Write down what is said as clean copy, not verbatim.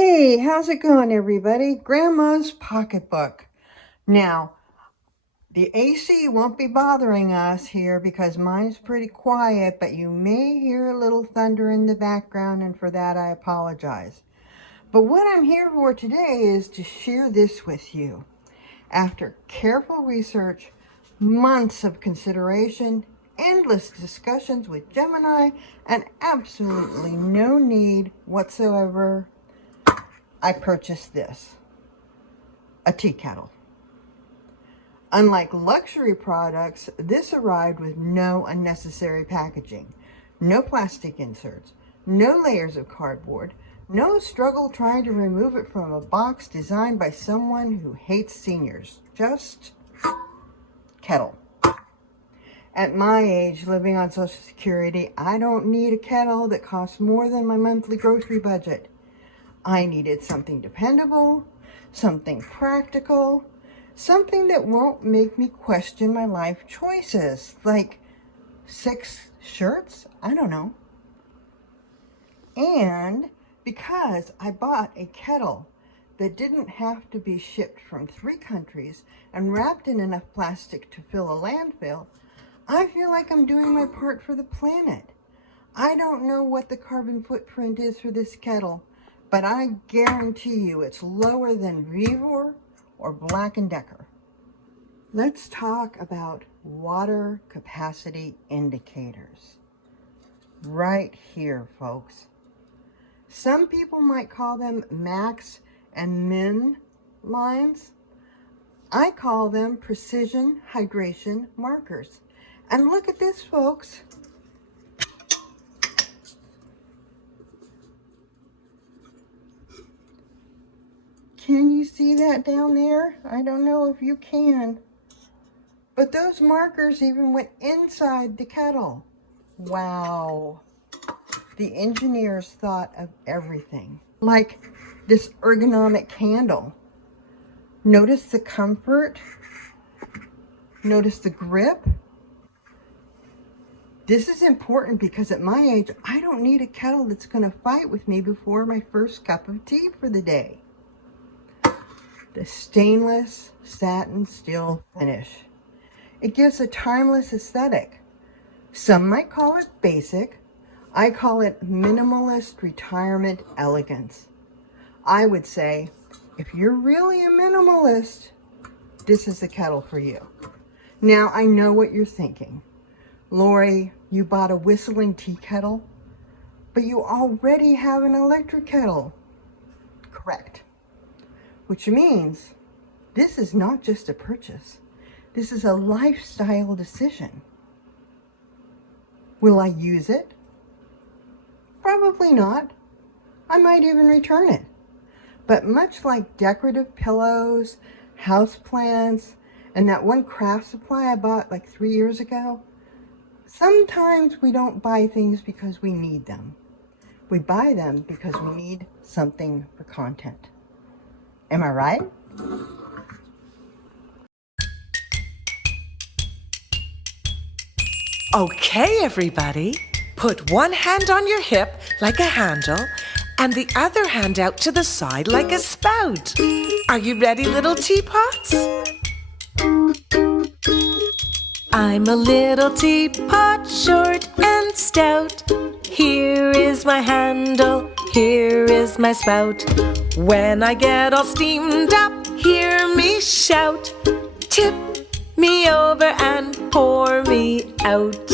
Hey, how's it going, everybody? Grandma's pocketbook. Now, the AC won't be bothering us here because mine's pretty quiet, but you may hear a little thunder in the background, and for that I apologize. But what I'm here for today is to share this with you. After careful research, months of consideration, endless discussions with Gemini, and absolutely no need whatsoever, I purchased this, a tea kettle. Unlike luxury products, this arrived with no unnecessary packaging, no plastic inserts, no layers of cardboard, no struggle trying to remove it from a box designed by someone who hates seniors. Just kettle. At my age, living on Social Security, I don't need a kettle that costs more than my monthly grocery budget. I needed something dependable, something practical, something that won't make me question my life choices, like 6 shirts? I don't know. And because I bought a kettle that didn't have to be shipped from 3 countries and wrapped in enough plastic to fill a landfill, I feel like I'm doing my part for the planet. I don't know what the carbon footprint is for this kettle, but I guarantee you it's lower than Vivor or Black & Decker. Let's talk about water capacity indicators. Right here, folks. Some people might call them max and min lines. I call them precision hydration markers. And look at this, folks. Can you see that down there? I don't know if you can. But those markers even went inside the kettle. Wow. The engineers thought of everything. Like this ergonomic candle. Notice the comfort. Notice the grip. This is important because at my age, I don't need a kettle that's going to fight with me before my first cup of tea for the day. The stainless satin steel finish. It gives a timeless aesthetic. Some might call it basic. I call it minimalist retirement elegance. I would say, if you're really a minimalist, this is the kettle for you. Now, I know what you're thinking. Lori, you bought a whistling tea kettle, but you already have an electric kettle. Correct. Which means this is not just a purchase. This is a lifestyle decision. Will I use it? Probably not. I might even return it. But much like decorative pillows, houseplants, and that one craft supply I bought like 3 years ago, sometimes we don't buy things because we need them. We buy them because we need something for content. Am I right? Okay, everybody. Put one hand on your hip like a handle and the other hand out to the side like a spout. Are you ready, little teapots? I'm a little teapot, short and stout. Here is my handle, here is my spout. When I get all steamed up, hear me shout. Tip me over and pour me out.